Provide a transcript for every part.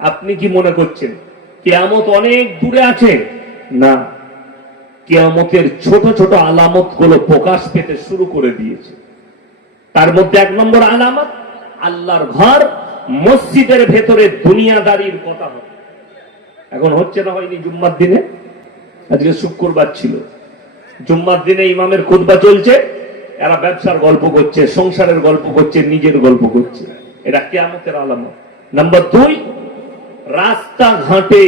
আপনি কি মনে করছেন কিয়ামত অনেক দূরে আছে? না, কিয়ামতের ছোট ছোট আলামত গুলো প্রকাশ পেতে শুরু করে দিয়েছে। তার মধ্যে 1 নম্বর আলামত, আল্লাহর ঘর মসজিদের ভেতরে দুনিয়াদারির কথা হবে। এখন হচ্ছে না, হয়নি? জুম্মার দিনে, আজকে শুক্রবার ছিল, জুম্মার দিনে ইমামের খুতবা চলছে, এরা ব্যবসার গল্প করছে, সংসারের গল্প করছে, নিজের গল্প করছে। এটা কিয়ামতের আলামত। নাম্বার 2, রাস্তাঘাটে,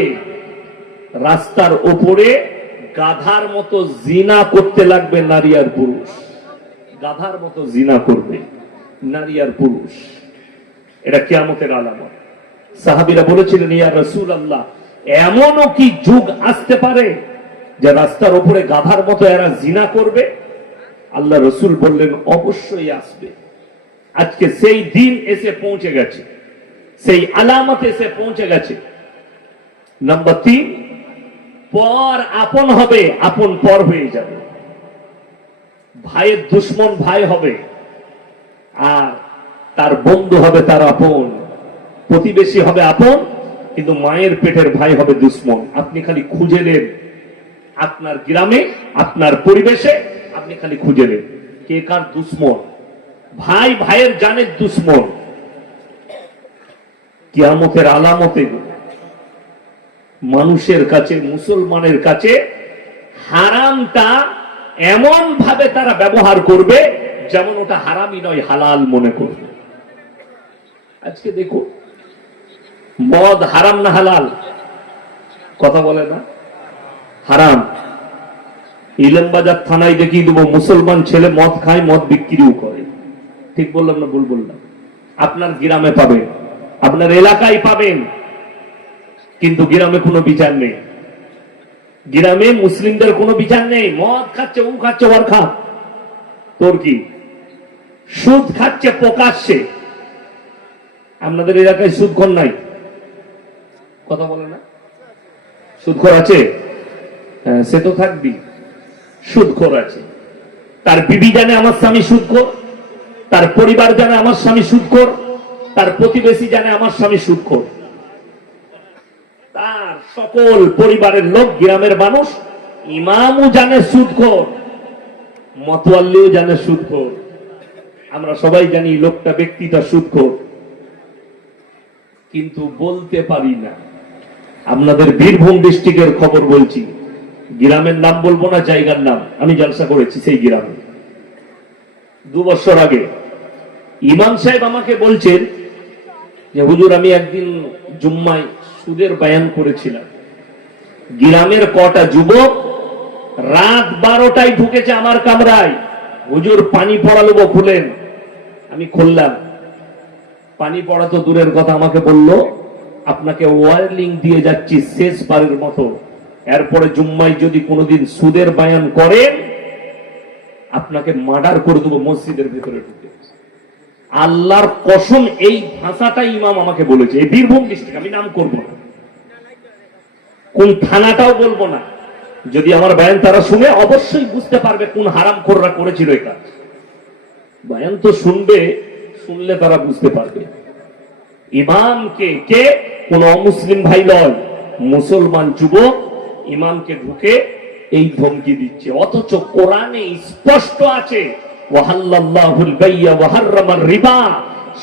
রাস্তার উপরে গাধার মতো জিনা করতে লাগবে নারী আর পুরুষ। গাধার মতো জিনা করবে নারী আর পুরুষ। এটা কিয়ামতের আলামত। সাহাবীরা বলেছিলেন, ইয়া রাসূলুল্লাহ, এমনও কি যুগ আসতে পারে যে রাস্তার উপরে গাধার মতো এরা জিনা করবে? আল্লাহ রসুল বললেন, অবশ্যই আসবে। আজকে সেই দিন এসে পৌঁছে গেছে, সেই আলামত এসে পৌঁছে গেছে। নাম্বার 3, পর আপন হবে, আপন পর হয়ে যাবে। ভাইয়ের দুশ্মন ভাই হবে, আর তার বন্ধু হবে তার আপন। প্রতিবেশী হবে আপন, কিন্তু মায়ের পেটের ভাই হবে দুশ্মন। আপনি খালি খুঁজে নেন আপনার গ্রামে, আপনার পরিবেশে, আপনি খালি খুঁজে নেন কে কার দুশ্মন। ভাই ভাইয়ের জানের দুশ্মন। কিয়ামতের আলামতে মানুষের কাছে, মুসলমানের কাছে হারামটা এমন ভাবে তারা ব্যবহার করবে যেমন ওটা হারামই নয়, হালাল মনে করবে। আজকে দেখুন, মদ হারাম না হালাল? কথা বলে না, হারাম। ইলামবাজার থানায় দেখিয়ে দেবো, মুসলমান ছেলে মদ খায়, মদ বিক্রিও করে। ঠিক বললাম না ভুল বললাম? আপনার গ্রামে পাবেন, আপনার এলাকায় পাবেন, কিন্তু গ্রামে কোনো বিচার নেই। গ্রামে মুসলিমদের কোনো বিচার নেই। মদ খাচ্ছে, ও খাচ্ছে, ওর খা, তোর কি? সুদ খাচ্ছে প্রকাশ্যে। আপনাদের এলাকায় সুদখোর নাই? কথা বলে না? সুদখোর আছে? সে তো থাকবি। সুদখোর আছে, তার বিবি জানে আমার স্বামী সুদখোর, তার পরিবার জানে আমার স্বামী সুদখোর, তার প্রতিবেশী জানে আমার স্বামী সুদখোর, তার সকল পরিবারের লোক, গ্রামের মানুষ, ইমামও জানে সুদখোর, মতওয়াল্লিও জানে সুদখোর। আমরা সবাই জানি লোকটা, ব্যক্তিটা সুদখোর, কিন্তু বলতে পারি না। আপনাদের বীরভূম ডিস্ট্রিক্টের খবর বলছি, গ্রামের নাম বলবো না, জায়গার নাম। আমি জলসা করেছি সেই গ্রামে 2 বছর আগে। ইমাম সাহেব আমাকে বলছেন যে, হুজুর, আমি একদিন জুম্মায় সুদের বয়ান করেছিলাম। গ্রামের কটা যুবক রাত 12টায় ঢুকেছে আমার কামরায়। হুজুর, পানি পড়ালো, খুলেন। আমি খুললাম। পানি পড়া তো দূরের কথা, আমাকে বলল, আপনাকে ওয়ার্নিং দিয়ে যাচ্ছি শেষবারের মতো, এরপরে জুম্মায় যদি কোনোদিন সুদের বয়ান করেন, আপনাকে মার্ডার করে দেবো মসজিদের ভেতরে ঢুকে। আল্লাহর কসম, এই ভাষাটা ইমাম আমাকে বলেছে। এই বীরভূম ডিস্ট্রিক্ট, আমি নাম করব না, কোন থানাটাও বলবো না। যদি আমার বয়ান তারা শুনে, অবশ্যই বুঝতে পারবে কোন হারামখোররা করেছিল এই কাজ। বয়ান তো শুনবে, শুনলে তারা বুঝতে পারবে। ইমামকে কে? কোন অমুসলিম ভাই নয়, মুসলমান যুবক ইমামকে ঢুকে এই ধমকি দিচ্ছে। অথচ কোরআনে স্পষ্ট আছে, ওয়াহাল্লাল্লাহুল বাইয়া ওয়া হাররামার রিবা,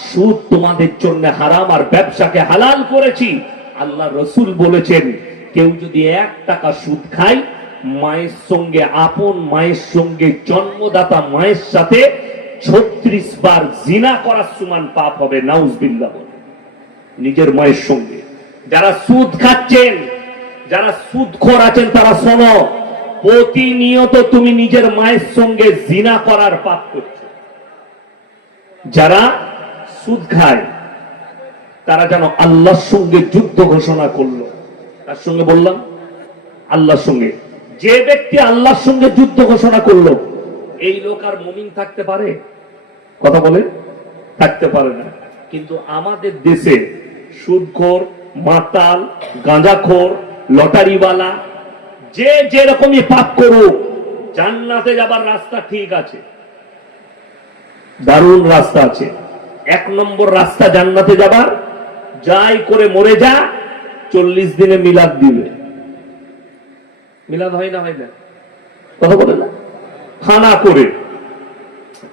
সুদ তোমাদের জন্য হারাম আর ব্যবসাকে হালাল করেছি। আল্লাহ রাসূল বলেছেন, কেউ যদি 1 টাকা সুদ খায়, মায়ের সঙ্গে, আপন মায়ের সঙ্গে, জন্মদাতা মায়ের সাথে 36 বার জিনা করার সমান পাপ হবে। নাউজুবিল্লাহ। নিজের মায়ের সঙ্গে। যারা সুদ খাচ্ছেন, যারা সুদখোর আছেন, তারা শোনো, প্রতিনিয়ত তুমি নিজের মায়ের সঙ্গে জিনা করার পাপ করছো। যারা সুদ খায় তারা যেন আল্লাহর সঙ্গে যুদ্ধ ঘোষণা করলো। তার সঙ্গে বললাম, আল্লাহর সঙ্গে। যে ব্যক্তি আল্লাহর সঙ্গে যুদ্ধ ঘোষণা করলো, এই লোক আর মুমিন থাকতে পারে? কথা বলে, থাকতে পারে না। কিন্তু আমাদের দেশে সুদখোর, মাতাল, গাঁজাখোর, লটারিওয়ালা, যে যেরকমই পাপ করুক, জান্নাতে যাবার রাস্তা ঠিক আছে, দারুণ রাস্তা আছে। 1 নম্বর রাস্তা জান্নাতে যাবার, যাই করে মরে যা, 40 দিনে মিলাদ দিবে। মিলাদ হয় না, হয় না, কথা বলে না, খানা করে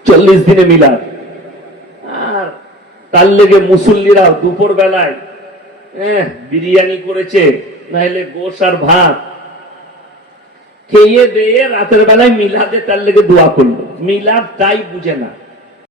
40 দিনে মিলাদ। আর তার লেগে মুসল্লিরা দুপুর বেলায় বিরিয়ানি করেছে, নাহলে গোশ আর ভাত খেয়ে দিয়ে রাতের বেলায় মিলাদে তার লেগে দোয়া করলো। মিলাদ তাই বুঝে না।